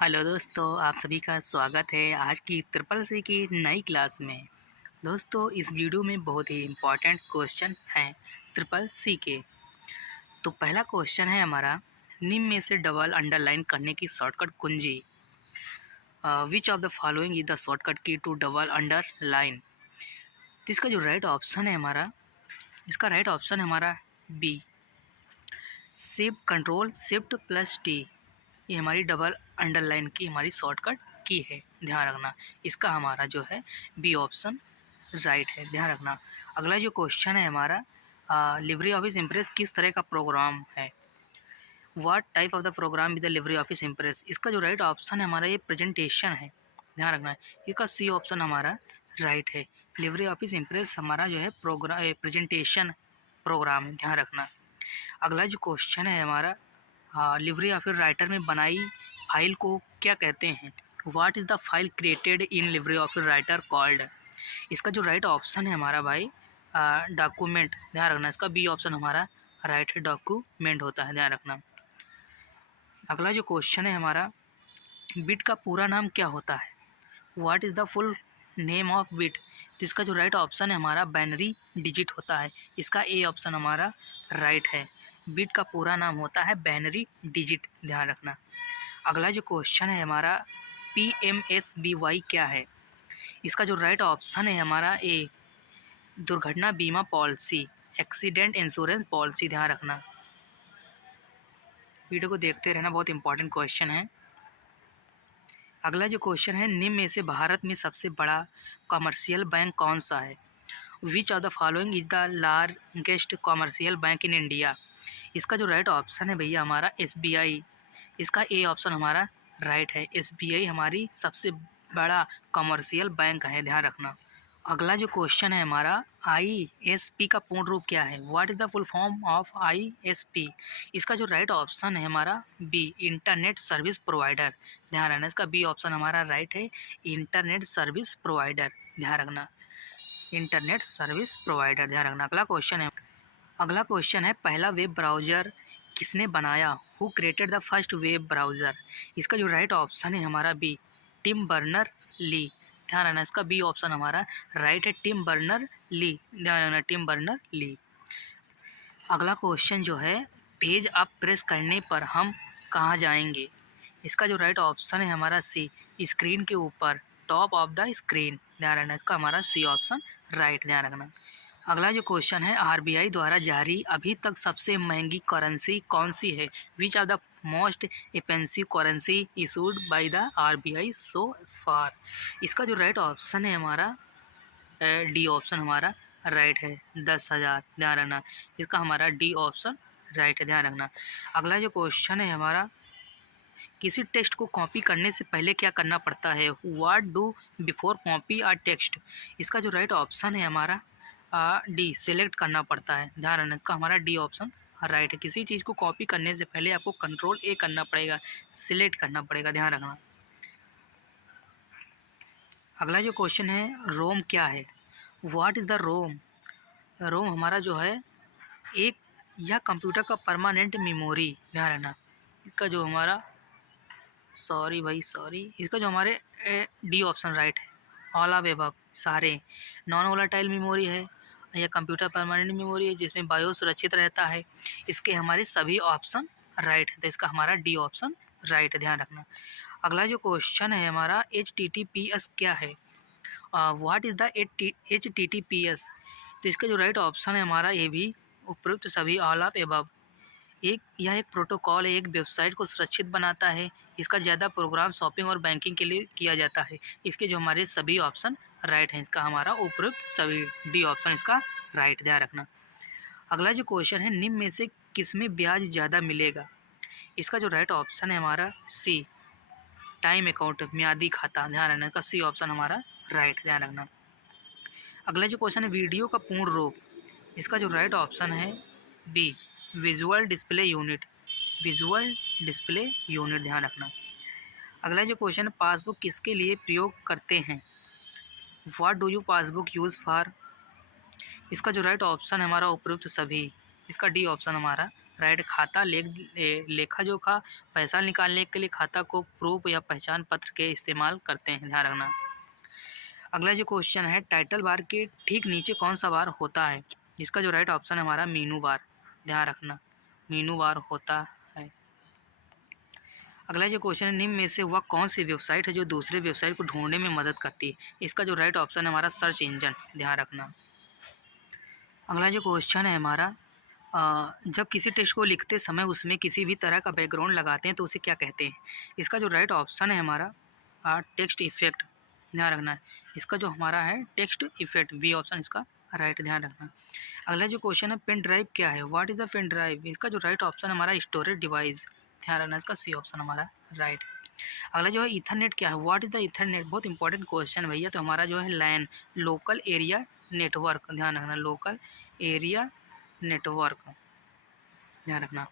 Hello दोस्तों, आप सभी का स्वागत है आज की ट्रिपल सी की नई क्लास में। दोस्तों, इस वीडियो में बहुत ही इम्पोर्टेंट क्वेश्चन हैं ट्रिपल सी के। तो पहला क्वेश्चन है हमारा, निम्न में से डबल अंडरलाइन करने की शॉर्टकट कुंजी। विच of the following is the shortcut की टू डबल अंडरलाइन। इसका जो राइट ऑप्शन है हमारा, इसका राइट ऑप्शन है हमारा B, shift control shift plus T. ये हमारी डबल अंडरलाइन की हमारी शॉर्टकट की है, ध्यान रखना। इसका हमारा जो है बी ऑप्शन राइट है, ध्यान रखना। अगला जो क्वेश्चन है हमारा, लिब्रे ऑफिस इम्प्रेस किस तरह का प्रोग्राम है। What type of the program with the Libre Office Impress. इसका जो राइट ऑप्शन है हमारा ये प्रेजेंटेशन है, ध्यान रखना। इसका सी ऑप्शन हमारा राइट है। लिब्रे ऑफिस इम्प्रेस हमारा जो है प्रोग्राम प्रेजेंटेशन प्रोग्राम है, ध्यान रखना। अगला जो क्वेश्चन है हमारा, लिब्रे ऑफिस राइटर में बनाई फाइल को क्या कहते हैं। What is the file created in Libre office writer called. इसका जो राइट ऑप्शन है हमारा भाई डॉक्यूमेंट, ध्यान रखना। इसका बी ऑप्शन हमारा राइट है, डॉक्यूमेंट होता है, ध्यान रखना। अगला जो क्वेश्चन है हमारा, बिट का पूरा नाम क्या होता है। What is the full name of bit. तो इसका जो राइट ऑप्शन है हमारा बाइनरी डिजिट होता है। इसका ए ऑप्शन हमारा राइट है। बिट का पूरा नाम होता है बाइनरी डिजिट, ध्यान रखना। अगला जो क्वेश्चन है हमारा, PMSBY क्या है। इसका जो राइट ऑप्शन है हमारा ए, दुर्घटना बीमा पॉलिसी, एक्सीडेंट इंश्योरेंस पॉलिसी, ध्यान रखना। वीडियो को देखते रहना, बहुत इंपॉर्टेंट क्वेश्चन है। अगला जो क्वेश्चन है, निम्न में से भारत में सबसे बड़ा कमर्शियल बैंक कौन सा है। Which of the following is the largest commercial bank in India. इसका जो राइट ऑप्शन है भैया हमारा SBI। इसका ए ऑप्शन हमारा राइट है। SBI हमारी सबसे बड़ा कमर्शियल बैंक है, ध्यान रखना। अगला जो क्वेश्चन है हमारा, ISP का पूर्ण रूप क्या है। What is the full form of ISP। इसका जो राइट ऑप्शन है हमारा बी, इंटरनेट सर्विस प्रोवाइडर, ध्यान रखना। इसका बी ऑप्शन हमारा राइट है, इंटरनेट सर्विस प्रोवाइडर, ध्यान रखना। इंटरनेट सर्विस प्रोवाइडर, ध्यान रखना। अगला क्वेश्चन है, पहला वेब ब्राउज़र किसने बनाया। Who created the first web browser. इसका जो राइट ऑप्शन है हमारा बी, टिम बर्नर ली, ध्यान रखना। इसका बी ऑप्शन हमारा राइट है, टिम बर्नर ली, ध्यान रखना, टिम बर्नर ली। अगला क्वेश्चन जो है, पेज अप प्रेस करने पर हम कहाँ जाएंगे। इसका जो राइट ऑप्शन है हमारा सी, स्क्रीन के ऊपर, टॉप ऑफ द स्क्रीन, ध्यान रखना। इसका हमारा सी ऑप्शन राइट, ध्यान रखना। अगला जो क्वेश्चन है, RBI द्वारा जारी अभी तक सबसे महंगी करेंसी कौन सी है। Which are the most expensive currency issued by the RBI so far. इसका जो राइट ऑप्शन है हमारा डी ऑप्शन हमारा राइट है, 10,000, ध्यान रखना। इसका हमारा डी ऑप्शन राइट है, ध्यान रखना। अगला जो क्वेश्चन है हमारा, किसी टेक्स्ट को कॉपी करने से पहले क्या करना पड़ता है। What do before copy a text. इसका जो राइट ऑप्शन है हमारा डी, सेलेक्ट करना पड़ता है, ध्यान रखना। इसका हमारा डी ऑप्शन राइट है। किसी चीज़ को कॉपी करने से पहले आपको कंट्रोल ए करना पड़ेगा, सिलेक्ट करना पड़ेगा, ध्यान रखना। अगला जो क्वेश्चन है, रोम क्या है। व्हाट इज़ द रोम। रोम हमारा जो है एक यह कंप्यूटर का परमानेंट मेमोरी, ध्यान रखना। इसका जो हमारा इसका जो हमारे डी ऑप्शन राइट है, ऑल ऑफ एबव सारे। नॉन वोलेटाइल मेमोरी है, यह कंप्यूटर परमानेंट मेमोरी है जिसमें बायो सुरक्षित रहता है। इसके हमारे सभी ऑप्शन राइट है, तो इसका हमारा डी ऑप्शन राइट है, ध्यान रखना। अगला जो क्वेश्चन है हमारा, HTTPS क्या है। What is the HTTPS। तो इसका जो राइट ऑप्शन है हमारा ये भी उपयुक्त सभी, ऑल ऑफ एबव। यह एक प्रोटोकॉल है, एक वेबसाइट को सुरक्षित बनाता है। इसका ज़्यादा प्रोग्राम शॉपिंग और बैंकिंग के लिए किया जाता है। इसके जो हमारे सभी ऑप्शन राइट हैं, इसका हमारा उपयुक्त सभी, डी ऑप्शन इसका राइट, ध्यान रखना। अगला जो क्वेश्चन है, निम्न में से किसमें ब्याज ज़्यादा मिलेगा। इसका जो राइट ऑप्शन है हमारा सी, टाइम अकाउंट, म्यादी खाता, ध्यान रखना। इसका सी ऑप्शन हमारा राइट, ध्यान रखना। अगला जो क्वेश्चन है, वीडियो का पूर्ण रूप। इसका जो राइट ऑप्शन है B, visual display unit, visual display unit, ध्यान रखना। अगला जो क्वेश्चन है, पासबुक किसके लिए प्रयोग करते हैं। What do you passbook use for. इसका जो राइट ऑप्शन है हमारा उपयुक्त सभी, इसका डी ऑप्शन हमारा राइट। खाता लेखा जोखा पैसा निकालने के लिए खाता को प्रूफ या पहचान पत्र के इस्तेमाल करते हैं, ध्यान रखना। अगला जो क्वेश्चन है, टाइटल बार के ठीक नीचे कौन सा बार होता है? इसका जो राइट ऑप्शन है हमारा मीनू बार, ध्यान रखना, मीनू बार होता है। अगला जो क्वेश्चन है, निम्न में से वह कौन सी वेबसाइट है जो दूसरे वेबसाइट को ढूंढने में मदद करती है? इसका जो राइट ऑप्शन है हमारा सर्च इंजन, ध्यान रखना। अगला जो क्वेश्चन है हमारा, जब किसी टेक्स्ट को लिखते समय उसमें किसी भी तरह का बैकग्राउंड लगाते हैं तो उसे क्या कहते हैं? इसका जो राइट ऑप्शन है हमारा टेक्स्ट इफेक्ट, ध्यान रखना। इसका जो हमारा है टेक्स्ट इफेक्ट, बी ऑप्शन इसका राइट, ध्यान रखना। अगला जो क्वेश्चन है, पेन ड्राइव क्या है? What is the pen drive? इसका जो राइट ऑप्शन हमारा स्टोरेज डिवाइस, ध्यान रखना, इसका सी ऑप्शन हमारा राइट। अगला जो है ईथरनेट क्या है? What is the Ethernet? बहुत इंपॉर्टेंट क्वेश्चन भैया। तो हमारा जो है लैन, लोकल एरिया नेटवर्क, ध्यान रखना, लोकल एरिया नेटवर्क, ध्यान रखना।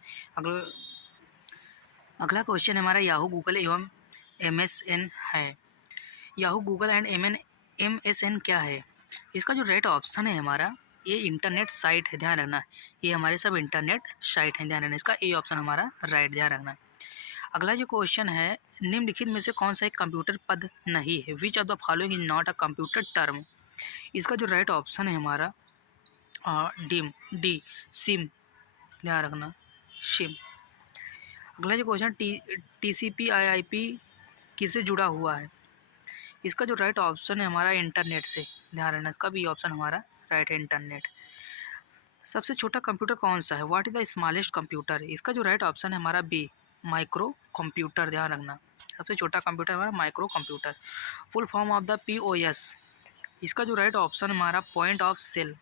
अगला क्वेश्चन हमारा याहू गूगल एवं MSN है। याहू गूगल एंड MSN क्या है? इसका जो राइट ऑप्शन है हमारा, ये इंटरनेट साइट है, ध्यान रखना। ये हमारे सब इंटरनेट साइट हैं, ध्यान रखना, इसका ए ऑप्शन हमारा राइट, ध्यान रखना। अगला जो क्वेश्चन है, निम्नलिखित में से कौन सा एक कंप्यूटर पद नहीं है? Which of the following is not a computer term? इसका जो राइट ऑप्शन है हमारा डी सिम, ध्यान रखना, सिम। अगला जो क्वेश्चन, TCP/IP किससे जुड़ा हुआ है? इसका जो राइट ऑप्शन है हमारा इंटरनेट से, ध्यान रखना, इसका भी ऑप्शन हमारा राइट है, इंटरनेट। सबसे छोटा कंप्यूटर कौन सा है? What is the smallest computer? इसका जो राइट ऑप्शन है हमारा बी, माइक्रो कंप्यूटर, ध्यान रखना। सबसे छोटा कंप्यूटर हमारा micro computer. Full form of the POS? इसका जो राइट ऑप्शन हमारा पॉइंट ऑफ सेल,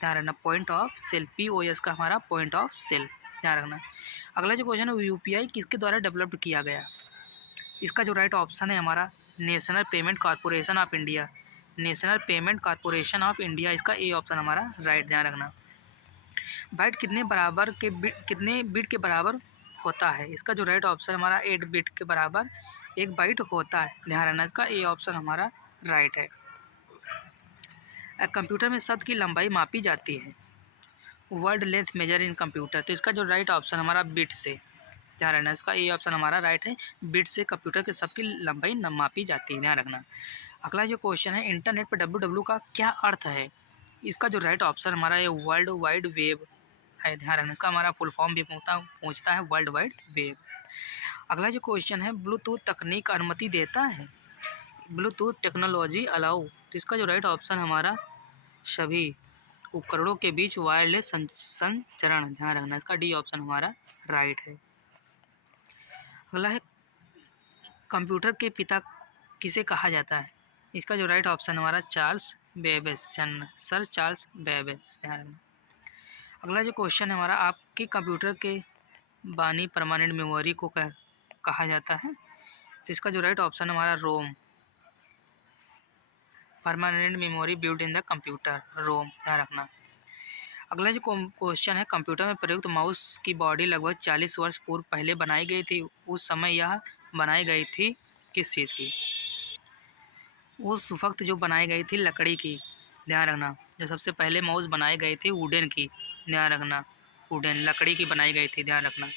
ध्यान रखना, पॉइंट ऑफ सेल, POS का हमारा पॉइंट ऑफ सेल, ध्यान रखना। अगला जो क्वेश्चन है, UPI किसके द्वारा डेवलप्ड किया गया? इसका जो राइट ऑप्शन है हमारा national payment corporation of India, national payment corporation of India, इसका ए ऑप्शन हमारा राइट, ध्यान रखना। बाइट कितने बिट के बराबर होता है? इसका जो राइट ऑप्शन हमारा 8 बिट के बराबर एक बाइट होता है, ध्यान रखना, इसका ए ऑप्शन हमारा राइट है। कंप्यूटर में शब्द की लंबाई मापी जाती है। Word length measure in computer, तो इसका जो राइट ऑप्शन हमारा बिट से, ध्यान रखना, इसका ए ऑप्शन हमारा राइट है, बिट से कंप्यूटर के शब्द की लंबाई मापी जाती है, ध्यान रखना। अगला जो क्वेश्चन है, इंटरनेट पर WWW का क्या अर्थ है? इसका जो राइट ऑप्शन हमारा ये वर्ल्ड वाइड वेब है, ध्यान रखना, इसका हमारा फुल फॉर्म भी पूछता है, वर्ल्ड वाइड वेब। अगला जो क्वेश्चन है, ब्लूटूथ तकनीक अनुमति देता है? ब्लूटूथ टेक्नोलॉजी अलाउ, तो इसका जो राइट ऑप्शन हमारा सभी उपकरणों के बीच वायरलेस संचरण, ध्यान रखना, इसका डी ऑप्शन हमारा राइट है। अगला है, कंप्यूटर के पिता किसे कहा जाता है? इसका जो राइट ऑप्शन हमारा Charles Babbage, sir Charles Babbage, ध्यान रखना। अगला जो क्वेश्चन है हमारा, आपके कंप्यूटर के बानी परमानेंट मेमोरी को कहा जाता है? तो इसका जो राइट ऑप्शन हमारा ROM, permanent memory build in the computer, ROM, ध्यान रखना। अगला जो क्वेश्चन है, कंप्यूटर में प्रयुक्त माउस की बॉडी लगभग 40 वर्ष पूर्व पहले बनाई गई थी। उस समय यह बनाई गई थी किस चीज़ की? उस वक्त जो बनाई गई थी लकड़ी की, ध्यान रखना। जो सबसे पहले माउस बनाई गई थी वुडन की, ध्यान रखना, वुडन लकड़ी की बनाई गई थी, ध्यान रखना।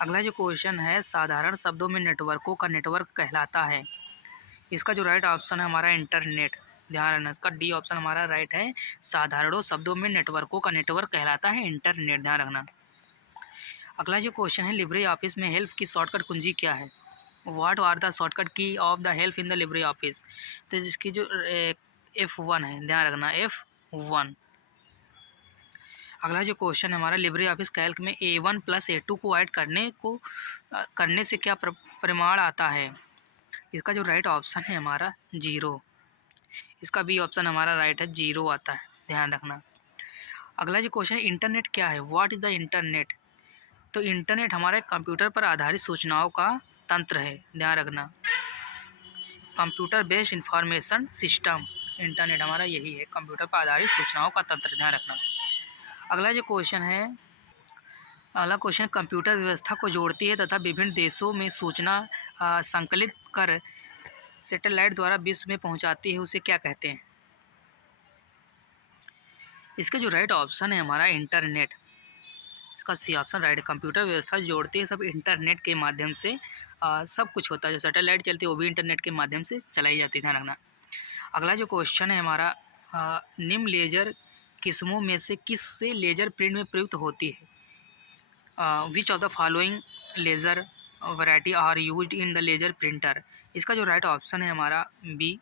अगला जो क्वेश्चन है, साधारण शब्दों में नेटवर्कों का नेटवर्क कहलाता है? इसका जो राइट ऑप्शन है हमारा इंटरनेट, ध्यान रखना, इसका डी ऑप्शन हमारा राइट है। साधारण शब्दों में नेटवर्कों का नेटवर्क कहलाता है इंटरनेट, ध्यान रखना। अगला जो क्वेश्चन है, लिब्रे ऑफिस में हेल्प की शॉर्टकट कुंजी क्या है? व्हाट आर द शॉर्टकट की of the help in the Libre office? तो इसकी जो F1 है, ध्यान रखना, F1। अगला जो क्वेश्चन है हमारा, लिब्रे ऑफिस कैल्क में A1 + A2 को ऐड करने से क्या परिमाण आता है? इसका जो राइट ऑप्शन है हमारा 0, इसका बी ऑप्शन हमारा राइट है, 0 आता है, ध्यान रखना। अगला जो क्वेश्चन है, इंटरनेट क्या है? What is the internet? तो इंटरनेट हमारे कंप्यूटर पर आधारित सूचनाओं का तंत्र है, ध्यान रखना, computer based information system, internet हमारा यही है, कंप्यूटर पर आधारित सूचनाओं का तंत्र, ध्यान रखना। अगला जो क्वेश्चन है, अगला क्वेश्चन, कंप्यूटर व्यवस्था को जोड़ती है तथा विभिन्न देशों में सूचना संकलित कर सैटेलाइट द्वारा विश्व में पहुंचाती है, उसे क्या कहते हैं? इसका जो राइट ऑप्शन है हमारा इंटरनेट, इसका सी ऑप्शन राइट है। कंप्यूटर व्यवस्था जोड़ते हैं सब इंटरनेट के माध्यम से सब कुछ होता है। जो सैटेलाइट चलती है वो भी इंटरनेट के माध्यम से चलाई जाती है, ध्यान रखना। अगला जो क्वेश्चन है हमारा, निम्न लेजर किस्मों में से किस से लेजर प्रिंट में प्रयुक्त होती है? Which of the following laser variety are used in the laser printer? इसका जो राइट ऑप्शन है हमारा बी,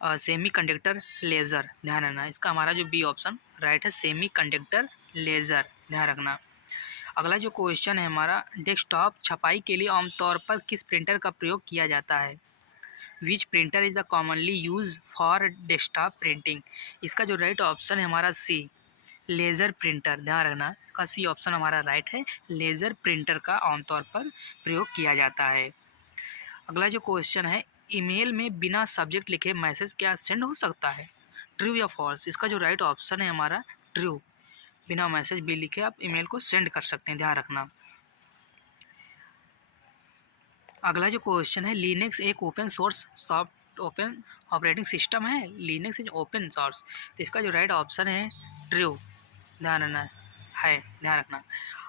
सेमी कंडक्टर लेज़र, ध्यान रखना। इसका हमारा जो बी ऑप्शन राइट है, सेमी कंडक्टर लेज़र, ध्यान रखना। अगला जो क्वेश्चन है हमारा, डेस्कटॉप छपाई के लिए आमतौर पर किस प्रिंटर का प्रयोग किया जाता है? विच printer is the commonly use for desktop printing? इसका जो राइट ऑप्शन है हमारा सी, लेज़र प्रिंटर, ध्यान रखना। का सी ऑप्शन हमारा राइट है, लेज़र प्रिंटर का आमतौर पर प्रयोग किया जाता है। अगला जो क्वेश्चन है, ईमेल में बिना सब्जेक्ट लिखे मैसेज क्या सेंड हो सकता है? ट्रू या फॉल्स? इसका जो राइट ऑप्शन है हमारा ट्रू, बिना मैसेज भी लिखे आप ईमेल को सेंड कर सकते हैं, ध्यान रखना। अगला जो क्वेश्चन है, लिनक्स एक open source soft open operating system है? लिनक्स इज ओपन सोर्स, तो इसका जो राइट ऑप्शन है ट्रू, ध्यान रखना है, ध्यान रखना।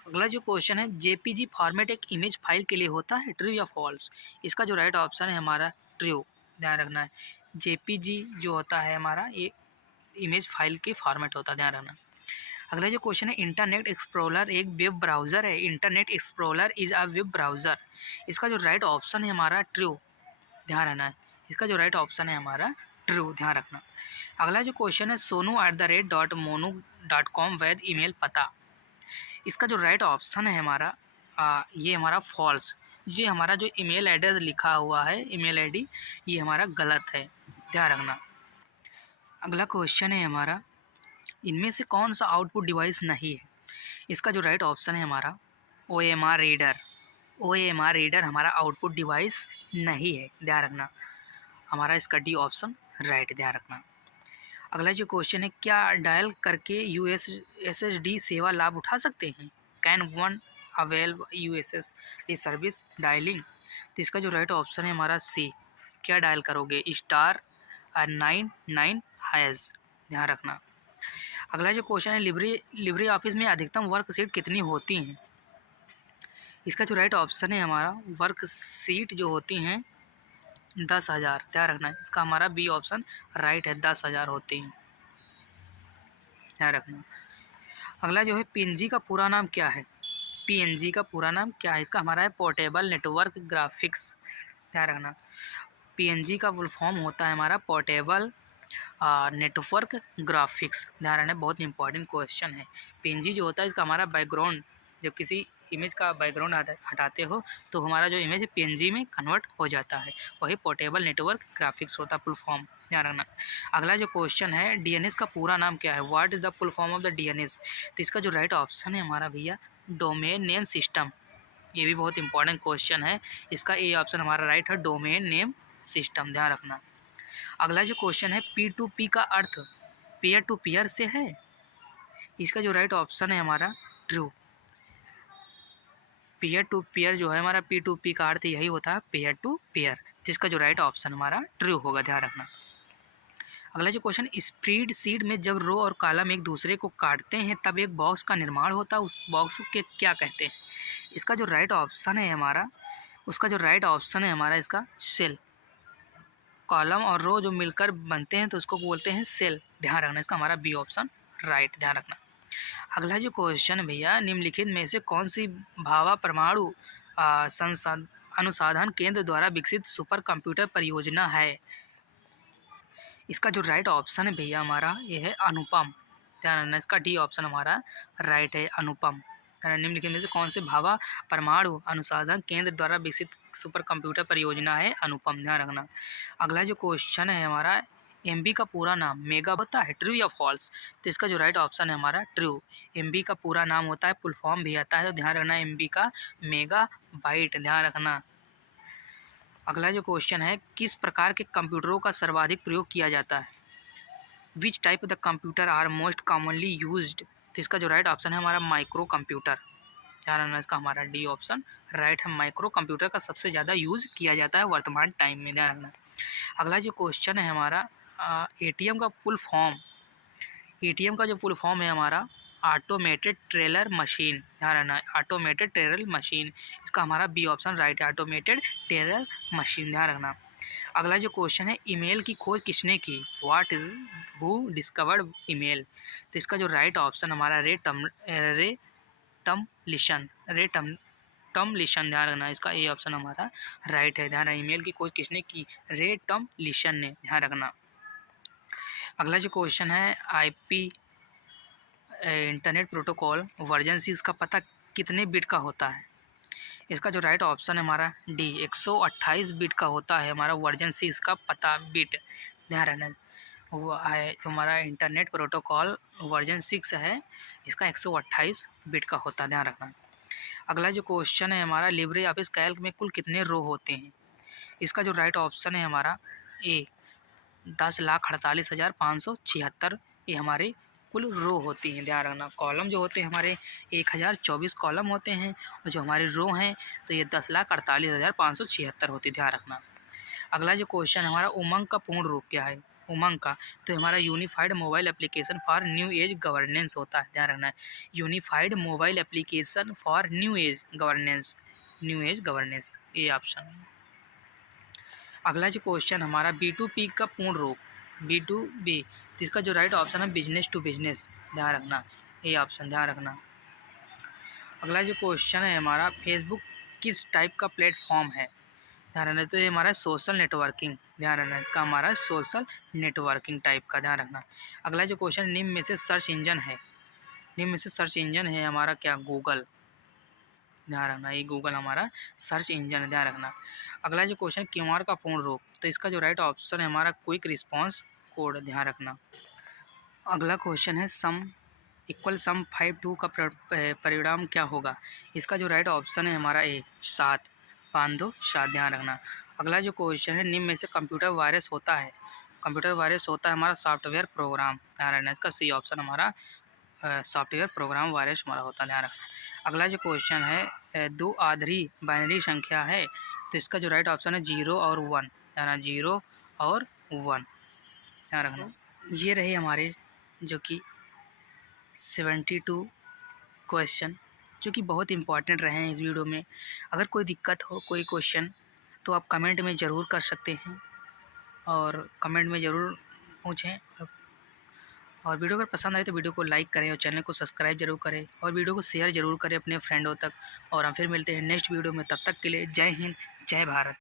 अगला जो क्वेश्चन है, जेपीजी फॉर्मेट एक इमेज फाइल के लिए होता है? ट्रू या फॉल्स? इसका जो राइट ऑप्शन है हमारा ट्रू, ध्यान रखना है। जेपीजी जो होता है हमारा ये इमेज फाइल के फॉर्मेट होता है, ध्यान रखना। अगला जो क्वेश्चन है, इंटरनेट एक्सप्लोरर एक वेब ब्राउज़र है? Internet explorer is a web browser, इसका जो राइट ऑप्शन है हमारा ट्रू, ध्यान रखना है। इसका जो राइट ऑप्शन है हमारा ट्रू, ध्यान रखना। अगला जो क्वेश्चन है, sonu@mono.com वैध ईमेल पता? इसका जो राइट ऑप्शन है हमारा ये हमारा फॉल्स, ये हमारा जो ईमेल एड्रेस लिखा हुआ है, ईमेल आईडी, ये हमारा गलत है, ध्यान रखना। अगला क्वेश्चन है हमारा, इनमें से कौन सा आउटपुट डिवाइस नहीं है? इसका जो राइट ऑप्शन है हमारा OMR रीडर, OMR रीडर हमारा आउटपुट डिवाइस नहीं है, ध्यान रखना। हमारा इसका डी ऑप्शन राइट, ध्यान रखना। अगला जो क्वेश्चन है, क्या डायल करके USSD सेवा लाभ उठा सकते हैं? Can one avail USSD service dialing? तो इसका जो राइट ऑप्शन है हमारा सी, क्या डायल करोगे? *99#, ध्यान रखना। अगला जो क्वेश्चन है, लिब्रे ऑफिस में अधिकतम वर्क सीट कितनी होती हैं? इसका जो राइट ऑप्शन है हमारा, वर्क सीट जो होती हैं 10,000, ध्यान रखना। इसका हमारा बी ऑप्शन राइट है, 10,000 होती हैं, ध्यान रखना। अगला जो है, PNG का पूरा नाम क्या है? PNG का पूरा नाम क्या है? इसका हमारा है पोर्टेबल नेटवर्क ग्राफिक्स, ध्यान रखना। PNG का फुल फॉर्म होता है हमारा पोर्टेबल नेटवर्क ग्राफिक्स, ध्यान रखना, बहुत इंपॉर्टेंट क्वेश्चन है। PNG जो होता है इसका हमारा बैकग्राउंड, जब किसी इमेज का बैकग्राउंड हटाते हो तो हमारा जो इमेज PNG में कन्वर्ट हो जाता है, वही पोर्टेबल नेटवर्क ग्राफिक्स होता है, फुल फॉर्म, ध्यान रखना। अगला जो क्वेश्चन है, DNS का पूरा नाम क्या है? What is the full form of the DNS? तो इसका जो राइट ऑप्शन है हमारा भैया डोमेन नेम सिस्टम, ये भी बहुत इंपॉर्टेंट क्वेश्चन है। इसका ए ऑप्शन हमारा राइट है, डोमेन नेम सिस्टम, ध्यान रखना। अगला जो क्वेश्चन है, P2P का अर्थ पेयर टू पेयर से है? इसका जो राइट ऑप्शन है हमारा ट्रू, पेयर टू पेयर जो है हमारा P2P का अर्थ यही होता है, पेयर टू पेयर, जिसका जो राइट ऑप्शन हमारा ट्रू होगा, ध्यान रखना। अगला जो क्वेश्चन, स्प्रेड शीट में जब रो और कॉलम एक दूसरे को काटते हैं तब एक बॉक्स का निर्माण होता है, उस बॉक्स के क्या कहते हैं? इसका जो राइट ऑप्शन है हमारा, उसका जो राइट ऑप्शन है हमारा इसका सेल, कॉलम और रो जो मिलकर बनते हैं तो उसको बोलते हैं सेल, ध्यान रखना। इसका हमारा बी ऑप्शन राइट, ध्यान रखना। अगला जो क्वेश्चन भैया, निम्नलिखित में से कौन सी भाभा परमाणु अनुसंधान केंद्र द्वारा विकसित सुपर कंप्यूटर परियोजना है? इसका जो राइट ऑप्शन है भैया हमारा ये है अनुपम, ध्यान रखना। इसका डी ऑप्शन हमारा राइट है, अनुपम। निम्नलिखित में से कौन से भाभा परमाणु अनुसंधान केंद्र द्वारा विकसित सुपर कंप्यूटर परियोजना है? अनुपम, ध्यान रखना। अगला जो क्वेश्चन है हमारा, MB का पूरा नाम मेगा होता है? ट्रू या फॉल्स? तो इसका जो राइट ऑप्शन है हमारा ट्रू, MB का पूरा नाम होता है, फुल फॉर्म भी आता है, तो ध्यान रखना MB का मेगा बाइट, ध्यान रखना। अगला जो क्वेश्चन है, किस प्रकार के कंप्यूटरों का सर्वाधिक प्रयोग किया जाता है? Which type of the computer are most commonly used? तो इसका जो राइट ऑप्शन है हमारा माइक्रो कंप्यूटर, ध्यान रखना। इसका हमारा डी ऑप्शन राइट है, माइक्रो कंप्यूटर का सबसे ज़्यादा यूज़ किया जाता है वर्तमान टाइम में, ध्यान रखना। अगला जो क्वेश्चन है हमारा, ATM का फुल फॉर्म, ATM का जो फुल फॉर्म है हमारा ऑटोमेटेड ट्रेलर मशीन, ध्यान रखना, ऑटोमेटेड ट्रेलर मशीन, इसका हमारा बी ऑप्शन राइट है, ऑटोमेटेड ट्रेलर मशीन, ध्यान रखना। अगला जो क्वेश्चन है, ईमेल की खोज किसने की, what is who discovered email, तो इसका जो राइट ऑप्शन हमारा रे टमलिशन, ध्यान रखना, इसका ए ऑप्शन हमारा राइट है, ध्यान रखना। ईमेल की खोज किसने की, रे टमलिशन ने, ध्यान रखना। अगला जो क्वेश्चन है, आईपी इंटरनेट प्रोटोकॉल वर्जन 6 का पता कितने बिट का होता है, इसका जो राइट ऑप्शन है हमारा डी 128 बिट का होता है हमारा वर्जन 6 का पता बिट, ध्यान रखना। वो है जो हमारा इंटरनेट प्रोटोकॉल वर्जन 6 है, इसका 128 बिट का होता है, ध्यान रखना। अगला जो क्वेश्चन है हमारा, लिब्रे ऑफिस कैल्क में कुल कितने रो होते हैं, इसका जो राइट ऑप्शन है हमारा ए 10,48,576, ये हमारे कुल रो होती हैं, ध्यान रखना। कॉलम जो होते हैं हमारे 1024 कॉलम होते हैं, और जो हमारे रो हैं तो ये 10,48,576 होती है, ध्यान रखना। अगला जो क्वेश्चन है हमारा, उमंग का पूर्ण रूप क्या है, उमंग का, तो हमारा unified mobile application for new age governance होता है, ध्यान रखना है। Unified mobile application for new age governance, ये ऑप्शन। अगला जो क्वेश्चन हमारा, B2P का पूर्ण रूप, B2B, तो इसका जो राइट ऑप्शन है बिजनेस टू बिजनेस, ध्यान रखना, ये ऑप्शन, ध्यान रखना। अगला जो क्वेश्चन है हमारा, फेसबुक किस टाइप का प्लेटफॉर्म है, ध्यान रखना, तो ये हमारा सोशल नेटवर्किंग, ध्यान रखना, इसका हमारा सोशल नेटवर्किंग टाइप का, ध्यान रखना। अगला जो क्वेश्चन, निम्न में से सर्च इंजन है, निम्न में से सर्च इंजन है हमारा क्या, गूगल, ध्यान रखना, ये गूगल हमारा सर्च इंजन है, ध्यान रखना। अगला जो क्वेश्चन, क्यूआर का पूर्ण रूप, तो इसका जो राइट ऑप्शन है हमारा क्विक रिस्पांस कोड, ध्यान रखना। अगला क्वेश्चन है, सम इक्वल सम 5 2 का परिणाम क्या होगा, इसका जो राइट ऑप्शन है हमारा ए 7, 5 2 7, ध्यान रखना। अगला जो क्वेश्चन है, निम्न में से कंप्यूटर वायरस होता है, कंप्यूटर वायरस होता है हमारा सॉफ्टवेयर प्रोग्राम, ध्यान रखना, इसका सी ऑप्शन हमारा सॉफ्टवेयर प्रोग्राम वायरस हमारा होता है, ध्यान रखना। अगला जो क्वेश्चन है, दो आधारी बाइनरी संख्या है, तो इसका जो राइट ऑप्शन है 0 और 1, ध्यान, 0 और 1, ध्यान रखना। ये रहे हमारे जो कि 72 क्वेश्चन, जो कि बहुत इंपॉर्टेंट रहे हैं इस वीडियो में। अगर कोई दिक्कत हो, कोई क्वेश्चन, तो आप कमेंट में ज़रूर कर सकते हैं, और कमेंट में ज़रूर पूछें। और वीडियो अगर पसंद आए तो वीडियो को लाइक करें, और चैनल को सब्सक्राइब जरूर करें, और वीडियो को शेयर ज़रूर करें अपने फ्रेंडों तक। और हम फिर मिलते हैं नेक्स्ट वीडियो में, तब तक के लिए जय हिंद, जय भारत।